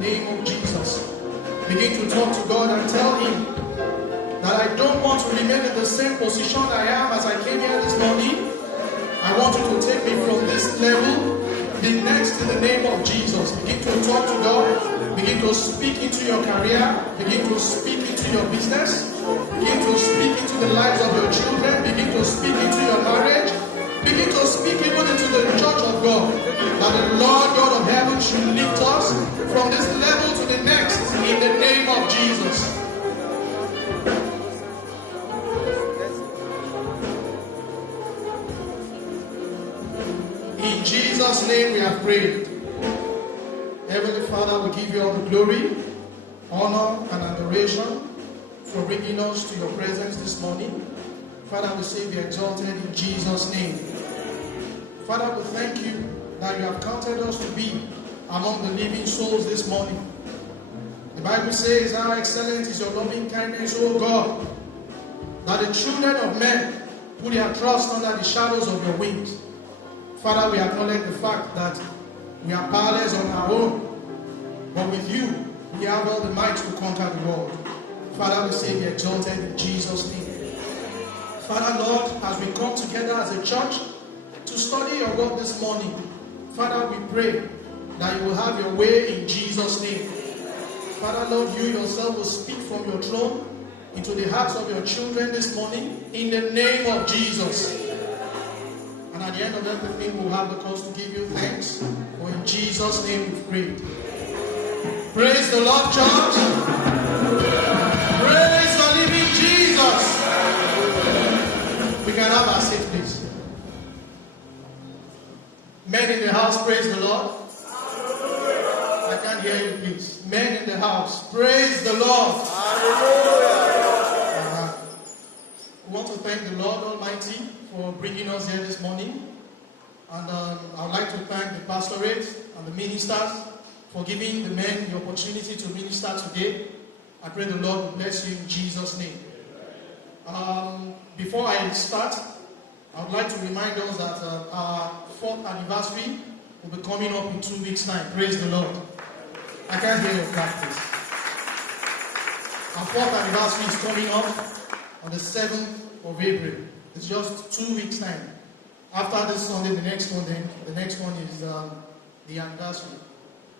name of Jesus. Begin to talk to God and tell Him that I don't want to remain in the same position I am as I came here this morning. I want you to take me from this level, the next in the name of Jesus. Begin to talk to God. Begin to speak into your career. Begin to speak into your business. Begin to speak into the lives of your children. Begin to speak into your marriage. Begin to speak even into the church of God. That the Lord God of heaven should lift us from this level to the next in the name of Jesus. In Jesus' name we have prayed. Heavenly Father, we give you all the glory, honor, and adoration for bringing us to your presence this morning. Father, we say be exalted in Jesus' name. Father, we thank you that you have counted us to be among the living souls this morning. The Bible says, how excellent is your loving kindness, O God, that the children of men put their trust under the shadows of your wings. Father, we acknowledge the fact that we are powerless on our own, but with you, we have all the might to conquer the world. Father, we say be exalted in Jesus' name. Father, Lord, as we come together as a church to study your word this morning, Father, we pray that you will have your way in Jesus' name. Father, Lord, you yourself will speak from your throne into the hearts of your children this morning in the name of Jesus. And at the end of everything, we'll have the cause to give you thanks. For in Jesus' name we've prayed. Praise the Lord, church. Praise the living Jesus. We can have our seat, please. Men in the house, praise the Lord. I can't hear you, please. Men in the house, praise the Lord. We want to thank the Lord Almighty for bringing us here this morning. And I would like to thank the pastorate and the ministers for giving the men the opportunity to minister today. I pray the Lord will bless you in Jesus' name. Before I start, I would like to remind us that our 4th anniversary will be coming up in 2 weeks' time. Praise the Lord. I can't hear your practice. Our 4th anniversary is coming up on the 7th of April. It's just 2 weeks' time. After this Sunday, the next one is the anniversary.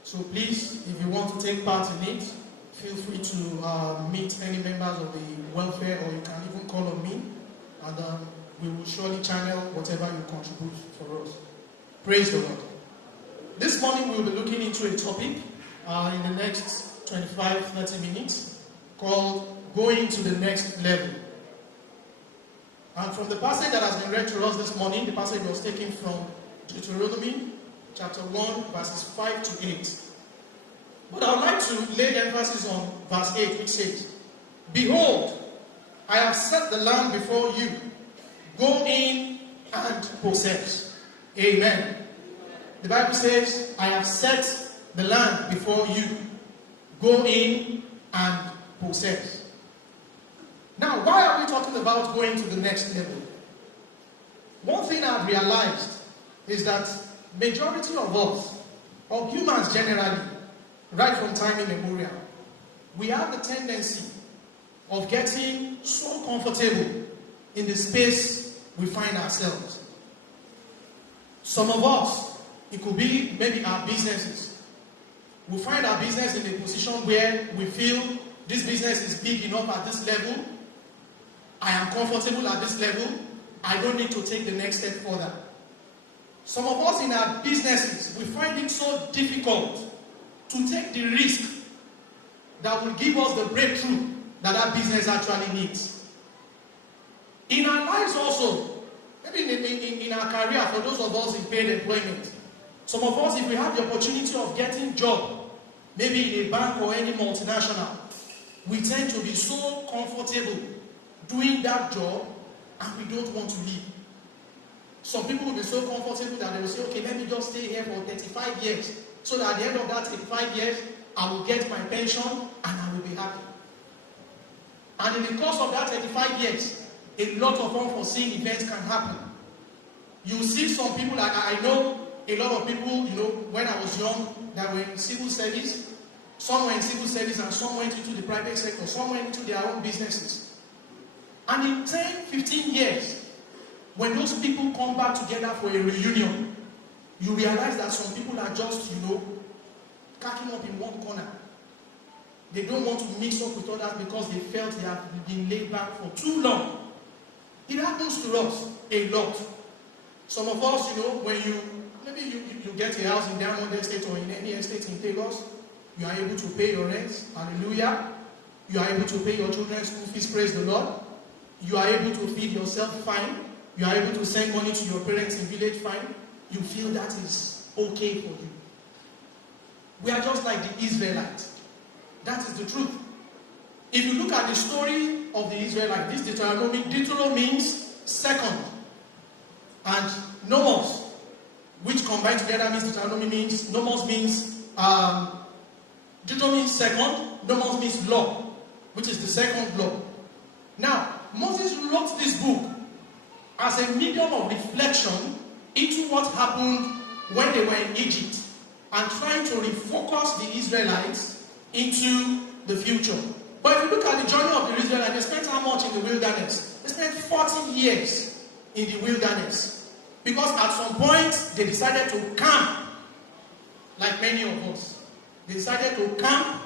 So please, if you want to take part in it, feel free to meet any members of the welfare, or you can even call on me, and we will surely channel whatever you contribute for us. Praise the Lord. This morning we will be looking into a topic in the next 25-30 minutes called Going to the Next Level. And from the passage that has been read to us this morning, the passage was taken from Deuteronomy chapter 1, verses 5 to 8. But I would like to lay emphasis on verse 8, which says, Behold, I have set the land before you. Go in and possess. Amen. The Bible says, I have set the land before you. Go in and possess. Now, why are we talking about going to the next level? One thing I've realized is that majority of us, of humans generally, right from time immemorial, we have the tendency of getting so comfortable in the space we find ourselves. Some of us, it could be maybe our businesses. We find our business in a position where we feel this business is big enough at this level. I am comfortable at this level. I don't need to take the next step further. Some of us in our businesses, we find it so difficult to take the risk that will give us the breakthrough that our business actually needs. In our lives also, maybe in our career, for those of us in paid employment, some of us, if we have the opportunity of getting a job, maybe in a bank or any multinational, we tend to be so comfortable doing that job and we don't want to leave. Some people will be so comfortable that they will say, okay, let me just stay here for 35 years so that at the end of that 35 years, I will get my pension and I will be happy. And in the course of that 35 years, a lot of unforeseen events can happen. You see some people, like I know a lot of people, when I was young, that were in civil service, Some were in civil service and some went into the private sector. Some went into their own businesses. And in 10, 15 years, when those people come back together for a reunion, you realize that some people are just, cracking up in one corner. They don't want to mix up with others because they felt they have been laid back for too long. It happens to us a lot. Some of us, when maybe you get a house in Diamond Estate or in any estate in Lagos, you are able to pay your rent, hallelujah. You are able to pay your children's school fees, praise the Lord. You are able to feed yourself, fine. You are able to send money to your parents in village, fine. You feel that is okay for you. We are just like the Israelites. That is the truth. If you look at the story of the Israelites, this Deuteronomy means second. And nomos, which combined together means Deuteronomy means, nomos means, Deuteronomy means second, nomos means law, which is the second law. Now, Moses wrote this book as a medium of reflection into what happened when they were in Egypt and trying to refocus the Israelites into the future. But if you look at the journey of the Israelites, they spent how much in the wilderness? They spent 40 years in the wilderness. Because at some point, they decided to camp, like many of us. They decided to camp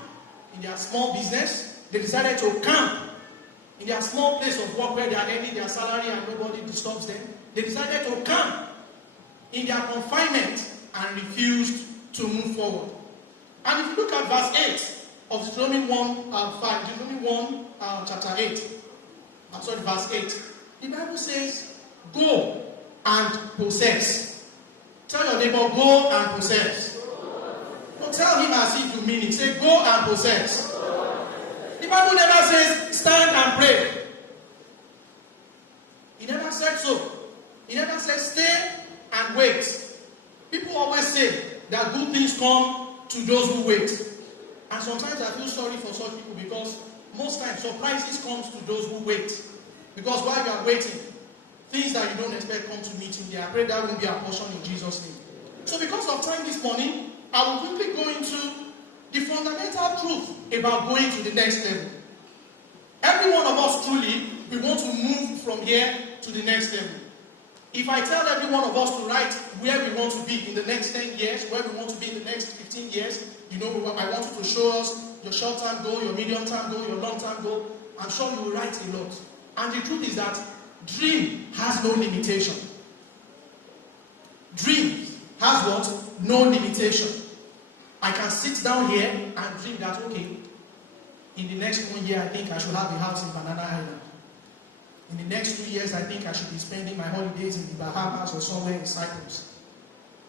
in their small business. They decided to camp in their small place of work where they are earning their salary and nobody disturbs them. They decided to camp in their confinement and refused to move forward. And if you look at verse 8 of Deuteronomy 1, chapter 8, verse 8, the Bible says, go and possess. Tell your neighbor, go and possess. Don't tell him as if you mean it. Say, go and possess. The Bible never says, stand and pray. He never said so. He never says, stay and wait. People always say that good things come to those who wait. And sometimes I feel sorry for such people because most times surprises come to those who wait. Because while you are waiting, things that you don't expect come to meet you there. I pray that won't be our portion in Jesus' name. So because of time this morning, I will quickly go into the fundamental truth about going to the next level. Every one of us truly, we want to move from here to the next level. If I tell every one of us to write where we want to be in the next 10 years, where we want to be in the next 15 years, I want you to show us your short-term goal, your medium-term goal, your long-term goal. I'm sure you will write a lot. And the truth is that dream has no limitation. Dream has what? No limitation. I can sit down here and dream that, okay, in the next 1 year, I think I should have a house in Banana Island. In the next 2 years, I think I should be spending my holidays in the Bahamas or somewhere in Cyprus.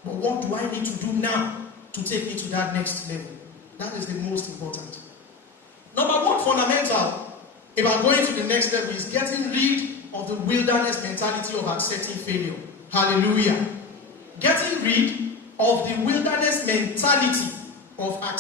But what do I need to do now to take me to that next level? That is the most important. Number one fundamental about going to the next level is getting rid of the wilderness mentality of accepting failure. Hallelujah. Getting rid of the wilderness mentality of accepting